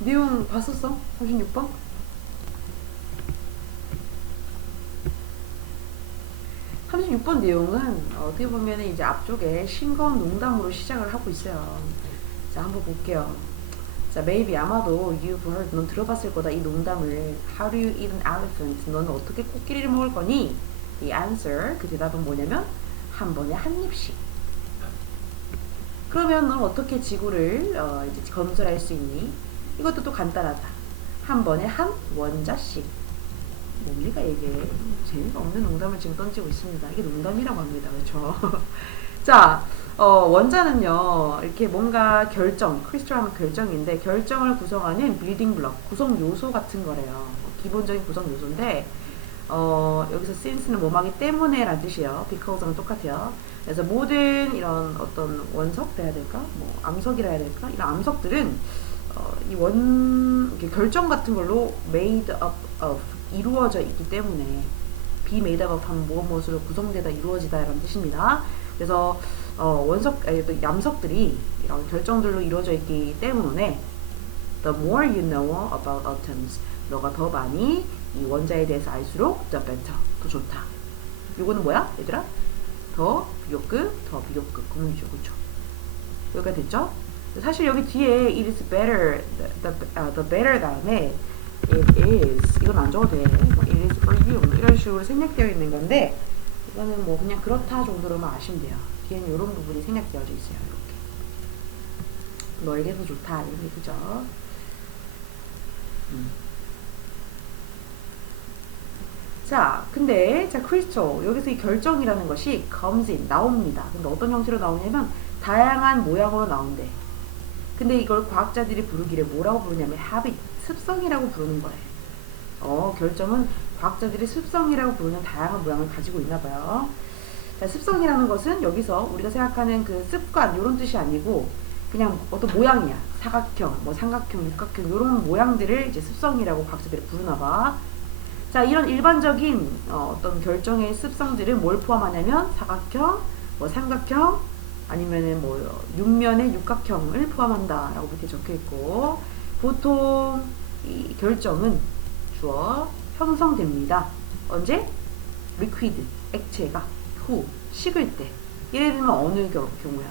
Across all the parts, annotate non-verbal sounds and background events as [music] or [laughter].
내용 봤었어? 36번? 삼십육 번 내용은 어떻게 보면 이제 앞쪽에 싱거운 농담으로 시작을 하고 있어요. 자, 한번 볼게요. 자, maybe 아마도 you've heard, 넌 들어봤을 거다 이 농담을 How do you eat an elephant? 너는 어떻게 코끼리를 먹을 거니? 이 answer, 그 대답은 뭐냐면 한 번에 한 입씩. 그러면 넌 어떻게 지구를 어, 이제 건설할 수 있니? 이것도 또 간단하다. 한 번에 한 원자씩. 뭡니까 이게 재미가 없는 농담을 지금 던지고 있습니다. 이게 농담이라고 합니다. 그렇죠? [laughs] 자, 어, 원자는요 이렇게 뭔가 결정, 크리스토하면 결정인데 결정을 구성하는 빌딩 블럭, 구성 요소 같은 거래요. 기본적인 구성 요소인데 어, 여기서 since는 뭐하기 때문에란 뜻이에요. because랑 똑같아요. 그래서 모든 이런 어떤 원석이라 해야 될까? 뭐 암석이라 해야 될까? 이런 암석들은 어, 이원 결정 같은 걸로 made up of 이루어져 있기 때문에 be made up 하면 무엇 무엇으로 구성되다 이루어지다 이런 뜻입니다. 그래서 어, 원석 아니, 또 얌석들이 이런 결정들로 이루어져 있기 때문에 the more you know about atoms 너가 더 많이 이 원자에 대해서 알수록 the better 더 좋다. 요거는 뭐야 얘들아? 더 비교급 더 비교급 공유죠 그쵸? 여기가 됐죠? 사실 여기 뒤에 it is better the, the, uh, the better 다음에 it is 이건 안 적어도 돼 뭐, it is for you 뭐 이런 식으로 생략되어 있는 건데 이거는 뭐 그냥 그렇다 정도로만 아시면 돼요 뒤에는 이런 부분이 생략되어져 있어요 이렇게 너에게 더 좋다 이런 얘기죠 음. 자, 근데 자 크리스토 여기서 이 결정이라는 것이 comes in 나옵니다. 근데 어떤 형태로 나오냐면 다양한 모양으로 나온대. 근데 이걸 과학자들이 부르기를 뭐라고 부르냐면 habit 습성이라고 부르는 거예요. 어, 결정은 과학자들이 습성이라고 부르는 다양한 모양을 가지고 있나 봐요. 자, 습성이라는 것은 여기서 우리가 생각하는 그 습관 이런 뜻이 아니고 그냥 어떤 모양이야. 사각형, 뭐 삼각형, 육각형 이런 모양들을 이제 습성이라고 과학자들이 부르나 봐. 자, 이런 일반적인 어, 떤 결정의 습성들은 뭘 포함하냐면 사각형, 뭐 삼각형, 아니면은 뭐 육면의 육각형을 포함한다라고 밑에 적혀 있고 보통 이 결정은 주어 형성됩니다. 언제? liquid 액체가 후 식을 때. 예를 들면 어느 겨- 경우야?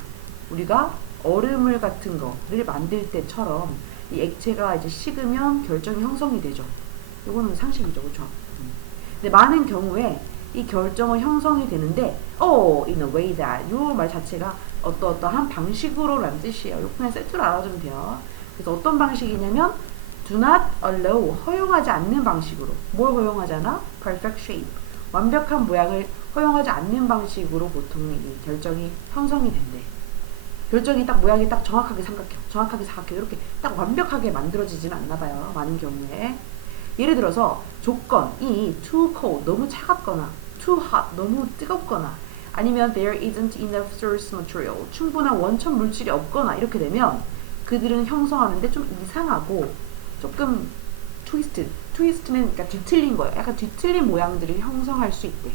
우리가 얼음을 같은 거를 만들 때처럼 이 액체가 이제 식으면 결정이 형성이 되죠. 이거는 상식이죠, 그렇죠? 근데 많은 경우에 이 결정은 형성이 되는데, oh, in a way that 요말 자체가 어떠어떠한 방식으로라는 뜻이에요. 이거 그냥 세트로 알아두면 돼요. 그래서 어떤 방식이냐면, do not allow 허용하지 않는 방식으로 뭘 허용하지 않아? perfect shape 완벽한 모양을 허용하지 않는 방식으로 보통 이 결정이 형성이 된대. 결정이 딱 모양이 딱 정확하게 삼각형, 정확하게 사각형 이렇게 딱 완벽하게 만들어지지는 않나 봐요. 많은 경우에. 예를 들어서 조건이 too cold 너무 차갑거나 too hot 너무 뜨겁거나 아니면 there isn't enough source material 충분한 원천 물질이 없거나 이렇게 되면 그들은 형성하는데 좀 이상하고 조금 트위스트 트위스트는 그러니까 뒤틀린 거예요. 약간 뒤틀린 모양들을 형성할 수 있대.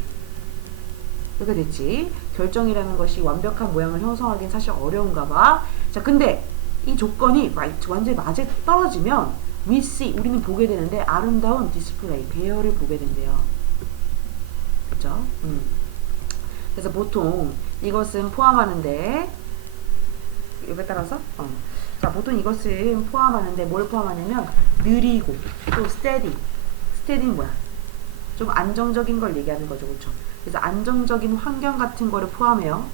이렇게 됐지. 결정이라는 것이 완벽한 모양을 형성하기는 사실 어려운가 봐. 자, 근데 이 조건이 right 완전히 맞에 떨어지면 we see 우리는 보게 되는데 아름다운 디스플레이 배열을 보게 된대요. 그죠? 음. 그래서 보통 이것은 포함하는데 여기 따라서 어. 자 보통 이것은 포함하는데 뭘 포함하냐면 느리고 또 steady steady는 뭐야? 좀 안정적인 걸 얘기하는 거죠, 그렇죠? 그래서 안정적인 환경 같은 거를 포함해요.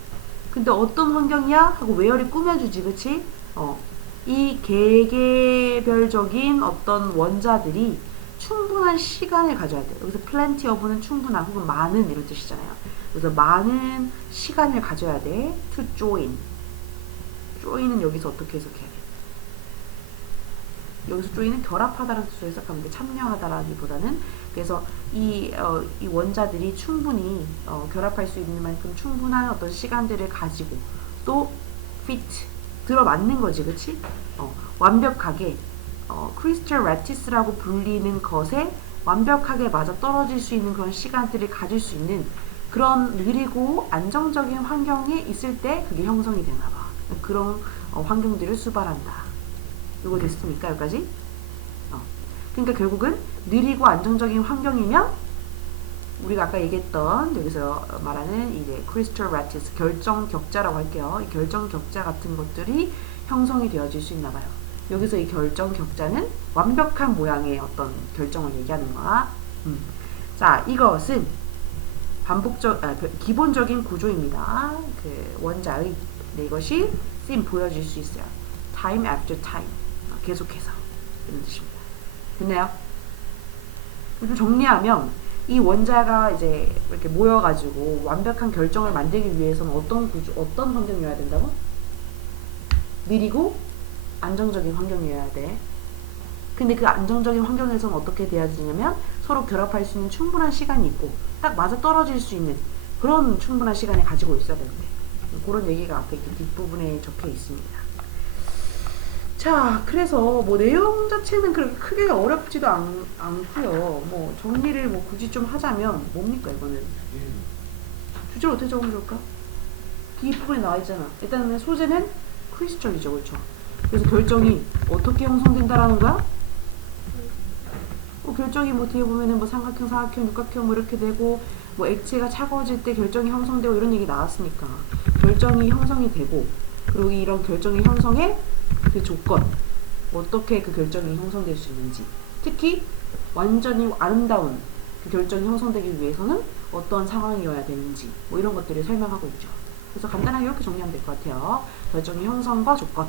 근데 어떤 환경이야? 하고 외열이 꾸며주지, 그치? 어, 이 개개별적인 어떤 원자들이 충분한 시간을 가져야 돼요. 여기서 plenty of는 충분한 혹은 많은 이런 뜻이잖아요. 그래서 많은 시간을 가져야 돼. to join. join은 여기서 어떻게 해석해야 돼? 여기서 join은 결합하다라는 뜻으로 해석하면 돼. 참여하다라기보다는 그래서 이, 어, 이 원자들이 충분히 어, 결합할 수 있는 만큼 충분한 어떤 시간들을 가지고 또 fit 들어맞는 거지, 그치? 어, 완벽하게 어, 크리스탈 라티스라고 불리는 것에 완벽하게 맞아 떨어질 수 있는 그런 시간들을 가질 수 있는 그런 느리고 안정적인 환경에 있을 때 그게 형성이 되나 봐. 그런 어, 환경들을 수발한다. 이거 됐습니까? 여기까지? 어. 그러니까 결국은 느리고 안정적인 환경이면 우리가 아까 얘기했던 여기서 말하는 이제 크리스털 라티스 결정 격자라고 할게요. 이 결정 격자 같은 것들이 형성이 되어질 수 있나 봐요. 여기서 이 결정 격자는 완벽한 모양의 어떤 결정을 얘기하는 거야. 음. 자, 이것은 반복적 아, 그 기본적인 구조입니다. 그 원자의 네, 이것이 씬 보여질 수 있어요. time after time 아, 계속해서 이런 뜻입니다. 됐나요? 좀 정리하면 이 원자가 이제 이렇게 모여가지고 완벽한 결정을 만들기 위해서는 어떤 구조, 어떤 환경이어야 된다고? 느리고 안정적인 환경이어야 돼. 근데 그 안정적인 환경에서는 어떻게 돼야 되냐면 서로 결합할 수 있는 충분한 시간이 있고 딱 맞아 떨어질 수 있는 그런 충분한 시간을 가지고 있어야 되는데 그런 얘기가 앞에 뒷부분에 적혀 있습니다. 자, 그래서 뭐 내용 자체는 그렇게 크게 어렵지도 않, 않고요. 뭐 정리를 뭐 굳이 좀 하자면 뭡니까 이거는 주제를 어떻게 적으면 좋을까? 뒷부분에 나와 있잖아. 일단은 소재는 크리스철이죠, 그렇죠? 그래서 결정이 어떻게 형성된다라는 거야? 뭐 결정이 뭐 뒤에 보면은 뭐 삼각형, 사각형, 육각형 뭐 이렇게 되고 뭐 액체가 차가워질 때 결정이 형성되고 이런 얘기 나왔으니까 결정이 형성이 되고 그리고 이런 결정의 형성의 그 조건 어떻게 그 결정이 형성될 수 있는지 특히 완전히 아름다운 그 결정이 형성되기 위해서는 어떤 상황이어야 되는지 뭐 이런 것들을 설명하고 있죠. 그래서 간단하게 이렇게 정리하면 될 것 같아요. 결정의 형성과 조건.